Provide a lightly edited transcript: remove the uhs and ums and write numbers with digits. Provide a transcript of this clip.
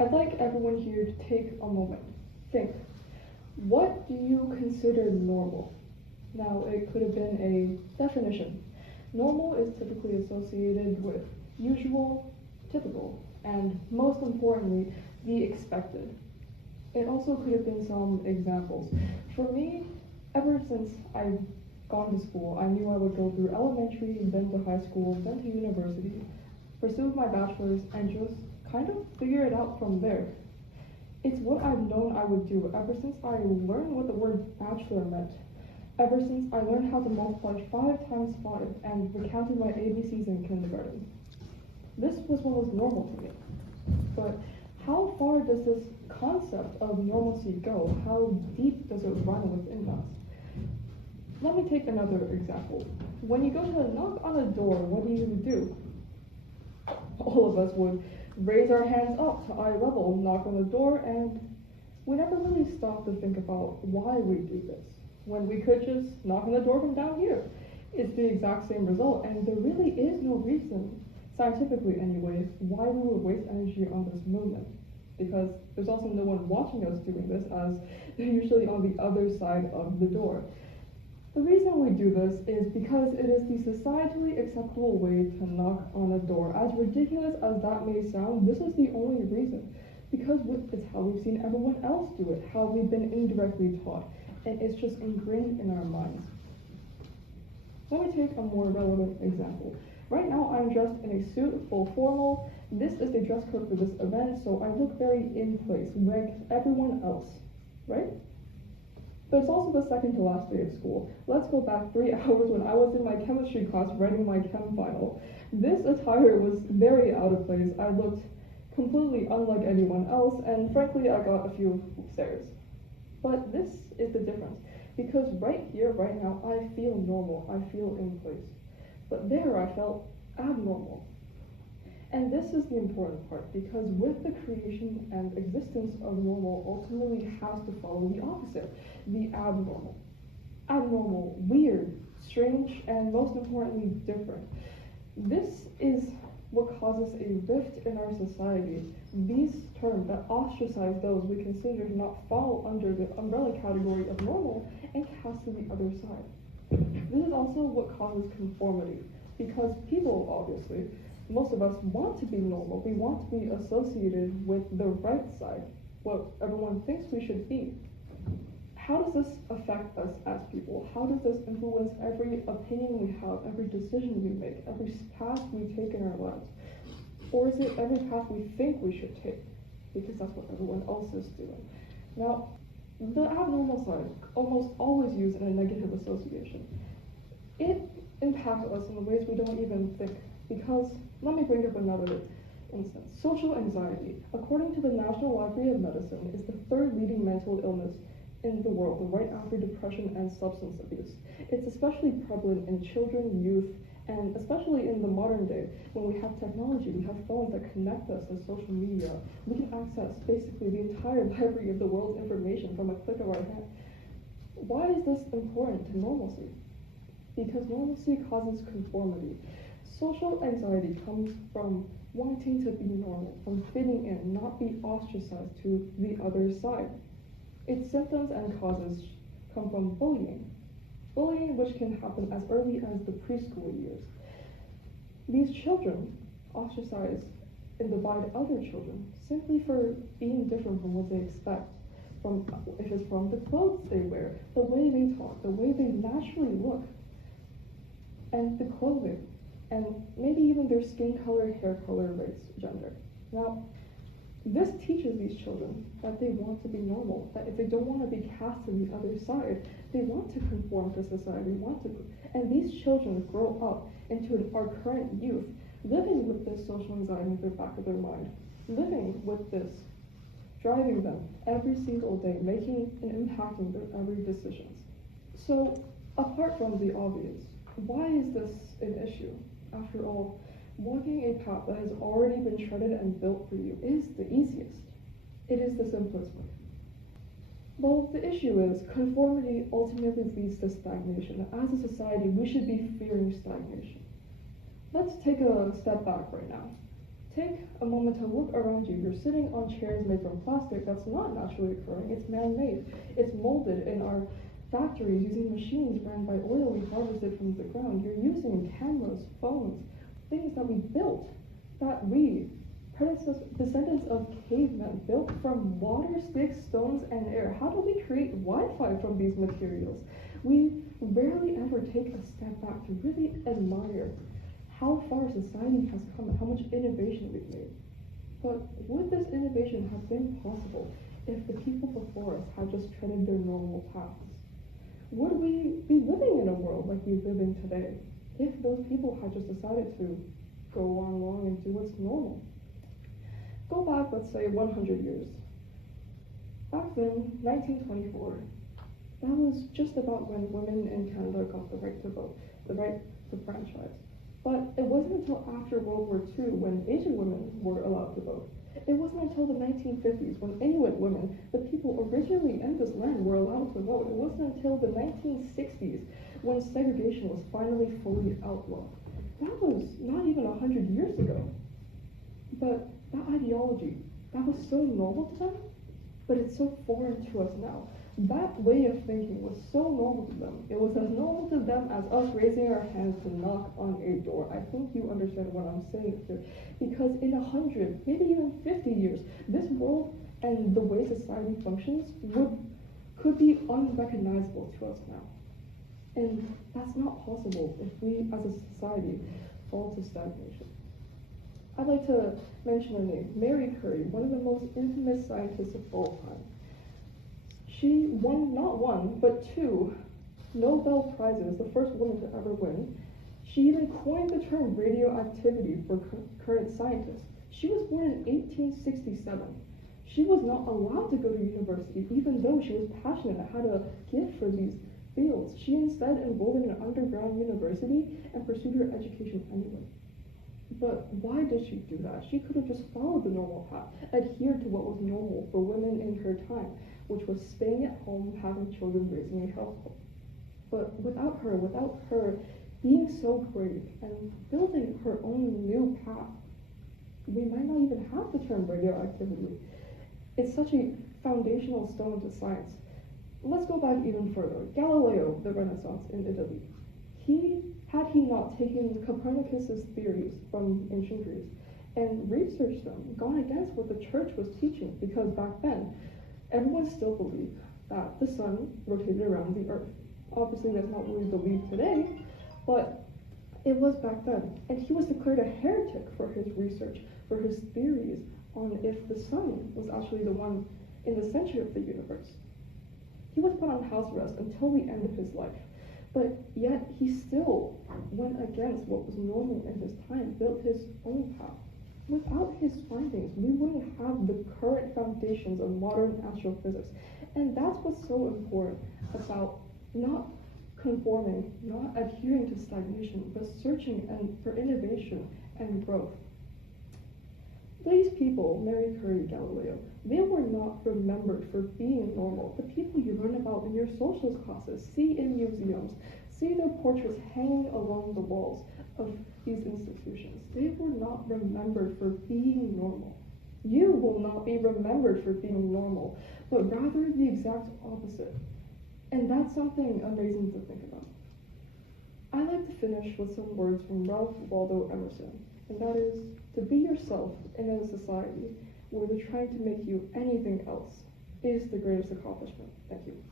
I'd like everyone here to take a moment. Think, what do you consider normal? Now, it could have been a definition. Normal is typically associated with usual, typical, and most importantly, the expected. It also could have been some examples. For me, ever since I've gone to school, I knew I would go through elementary, then to high school, then to university, pursue my bachelor's, and just kind of figure it out from there. It's what I've known I would do ever since I learned what the word bachelor meant. Ever since I learned how to multiply 5 times 5 and recounted my ABCs in kindergarten. This was what was normal to me. But how far does this concept of normalcy go? How deep does it run within us? Let me take another example. When you go to knock on a door, what do? All of us would raise our hands up to eye level, knock on the door, and we never really stop to think about why we do this, when we could just knock on the door from down here. It's the exact same result, and there really is no reason, scientifically anyway, why we would waste energy on this movement. Because there's also no one watching us doing this, as they're usually on the other side of the door. The reason we do this is because it is the societally acceptable way to knock on a door. As ridiculous as that may sound, this is the only reason. Because it's how we've seen everyone else do it, how we've been indirectly taught, and it's just ingrained in our minds. Let me take a more relevant example. Right now I'm dressed in a suit, full formal. This is the dress code for this event, so I look very in place, like everyone else, right? But it's also the second to last day of school. Let's go back 3 hours when I was in my chemistry class writing my chem final. This attire was very out of place. I looked completely unlike anyone else, and frankly, I got a few stares. But this is the difference, because right here, right now, I feel normal, I feel in place. But there, I felt abnormal. And this is the important part, because with the creation and existence of normal ultimately has to follow the opposite, the abnormal. Abnormal, weird, strange, and most importantly, different. This is what causes a rift in our society. These terms that ostracize those we consider to not fall under the umbrella category of normal and cast to the other side. This is also what causes conformity, because people, obviously, most of us want to be normal. We want to be associated with the right side, what everyone thinks we should be. How does this affect us as people? How does this influence every opinion we have, every decision we make, every path we take in our lives? Or is it every path we think we should take? Because that's what everyone else is doing. Now, the abnormal side, almost always used in a negative association. It impacts us in ways we don't even think. Because, let me bring up another instance. Social anxiety, according to the National Library of Medicine, is the 3rd leading mental illness in the world, right after depression and substance abuse. It's especially prevalent in children, youth, and especially in the modern day, when we have technology, we have phones that connect us to social media. We can access basically the entire library of the world's information from a click of our hand. Why is this important to normalcy? Because normalcy causes conformity. Social anxiety comes from wanting to be normal, from fitting in, not be ostracized to the other side. Its symptoms and causes come from bullying. Bullying which can happen as early as the preschool years. These children ostracize and divide other children simply for being different from what they expect. If it's from the clothes they wear, the way they talk, the way they naturally look, and the clothing, and maybe even their skin color, hair color, race, gender. Now, this teaches these children that they want to be normal, that if they don't want to be cast to the other side, they want to conform to society, and these children grow up into our current youth, living with this social anxiety in the back of their mind, living with this, driving them every single day, making and impacting their every decisions. So, apart from the obvious, why is this an issue? After all, walking a path that has already been treaded and built for you is the easiest. It is the simplest way. Well, the issue is conformity ultimately leads to stagnation. As a society, we should be fearing stagnation. Let's take a step back right now. Take a moment to look around you. You're sitting on chairs made from plastic that's not naturally occurring, it's man-made. It's molded in our factories using machines ran by oil we harvested from the ground. You're using cameras, phones, things that we built, that we, descendants of cavemen, built from water, sticks, stones, and air. How do we create Wi-Fi from these materials? We rarely ever take a step back to really admire how far society has come and how much innovation we've made. But would this innovation have been possible if the people before us had just treaded their normal paths? Would we be living in a world like we live in today if those people had just decided to go along and do what's normal? Go back, let's say, 100 years. Back then, 1924, that was just about when women in Canada got the right to vote, the right to franchise. But it wasn't until after World War II when Asian women were allowed to vote. It wasn't until the 1950s when Inuit women, the people originally in this land, were allowed to vote. It wasn't until the 1960s when segregation was finally fully outlawed. That was not even 100 years ago. But that ideology, that was so normal to them, but it's so foreign to us now. That way of thinking was so normal to them. It was as normal to them as us raising our hands to knock on a door. I think you understand what I'm saying here. Because in 100, maybe even 50 years, this world and the way society functions could be unrecognizable to us now. And that's not possible if we as a society fall to stagnation. I'd like to mention her name, Mary Curie, one of the most infamous scientists of all time. She won not one, but 2 Nobel Prizes, the first woman to ever win. She even coined the term radioactivity for current scientists. She was born in 1867. She was not allowed to go to university, even though she was passionate and had a gift for these fields. She instead enrolled in an underground university and pursued her education anyway. But why did she do that? She could have just followed the normal path, adhered to what was normal for women in her time, which was staying at home, having children, raising a household. But without her being so brave and building her own new path, we might not even have the term radioactivity. It's such a foundational stone to science. Let's go back even further. Galileo, the Renaissance in Italy. Had he not taken Copernicus's theories from ancient Greece and researched them, gone against what the church was teaching, because back then, everyone still believed that the sun rotated around the earth. Obviously, that's not what we believe today, but it was back then. And he was declared a heretic for his research, for his theories on if the sun was actually the one in the center of the universe. He was put on house arrest until the end of his life. But yet he still went against what was normal in his time, built his own path. Without his findings, we wouldn't have the current foundations of modern astrophysics. And that's what's so important about not conforming, not adhering to stagnation, but searching for innovation and growth. These people, Marie Curie, Galileo, they were not remembered for being normal. The people you learn about in your socials classes, see in museums, see their portraits hanging along the walls of these institutions. They were not remembered for being normal. You will not be remembered for being normal, but rather the exact opposite. And that's something amazing to think about. I like to finish with some words from Ralph Waldo Emerson, and that is, to be yourself in a society where they're trying to make you anything else is the greatest accomplishment. Thank you.